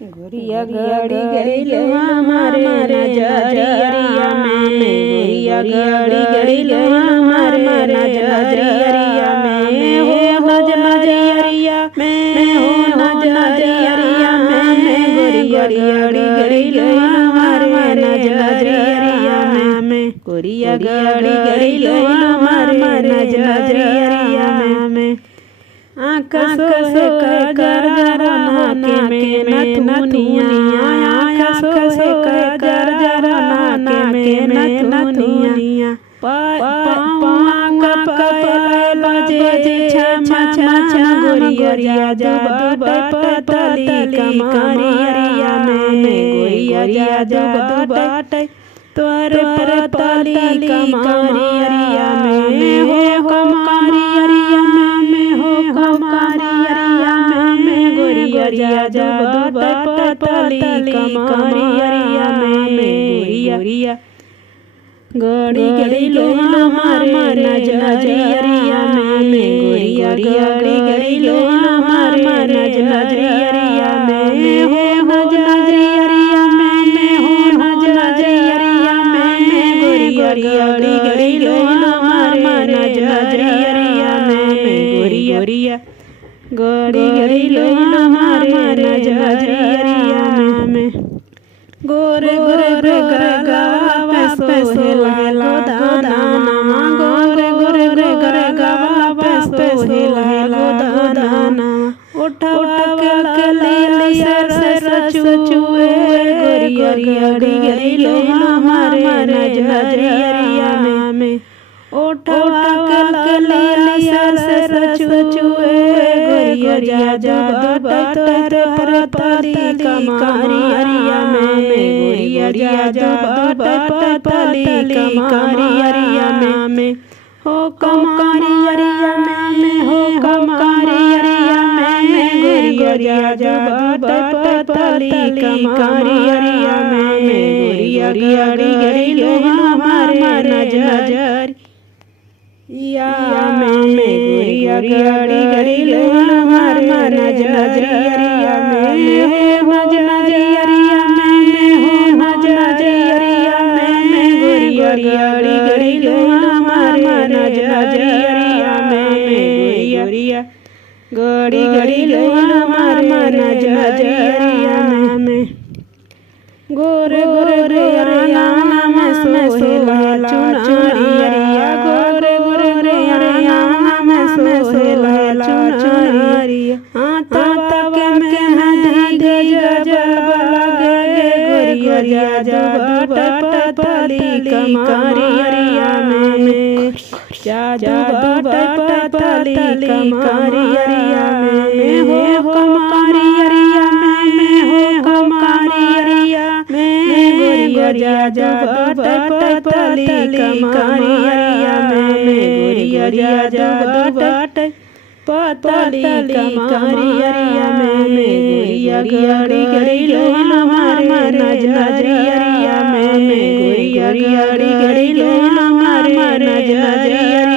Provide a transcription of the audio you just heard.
गुड़िया गाड़ी गड़ी लो हमारे नजरिया में, गुड़िया गाड़ी गड़ी लो हमारे नजरिया में, हो नजरिया में, हो नजरिया में, गुड़िया गाड़ी गड़ी लो हमारे नजरिया में, गुड़िया गाड़ी गड़ी लो हमारे नजरिया में। आँख से कजरा नाके में नथुनिया, आँख से कजरा नाके में नथुनिया, पाँव का बजे छम छम गुड़िया जादू पतली कमरिया में, गुड़िया जादू बाटे तोर पतली कमरिया में, हो कमरिया में, हो कमरिया में, गुड़िया जादू पतली कमरिया में, गुड़िया गाड़ी गड़ी लो हमारे नजरिया में, गुड़िया गाड़ी गड़ी लो हमारे नजरिया में, हो नजरिया में, हो नजरिया में, गुड़िया गाड़ी गड़ी लो हमारे नजरिया में, गुड़िया गाड़ी गड़ी लो हमारे नजरिया में। गोरे गोरे गावा पे सोहेला दाना, गोरे गोरे गावा पे सोहेला दाना, उठवा के ले सर चुए, गुड़िया गाड़ी गड़ी लो हमारे नजरिया में, उठवा के ले सर चुए, गुड़िया जादू पतली कमरिया में, गुड़िया जादू पतली कमरिया में, हो कमरिया में, हो कमरिया में, गुड़िया जादू पतली कमरिया में, गुड़िया गाड़ी गड़ी लो हमारे नजरिया में, गुड़िया गाड़ी गड़ी लो हमारे नजरिया में, हो नजरिया में, हो नजरिया में, गुड़िया गाड़ी गड़ी लो हमारे नजरिया में, गुड़िया गाड़ी गड़ी लो हमारे नजरिया में। गोरे गोरे आना में सोहेला चुनरिया, गोरे गोरे आना में सोहेला चुनरिया, हाथ के मेहंदी गजल लगे, गुड़िया जादू पतली कमरिया में, जादू पतली कमरिया में, हो कमरिया में, हो कमरिया में, गुड़िया जादू पतली कमरिया में, गुड़िया जादू पतली कमरिया में, गुड़िया गाड़ी गड़ी लो हमारे नजरिया में, गुड़िया गाड़ी गड़ी लो हमारे नजरिया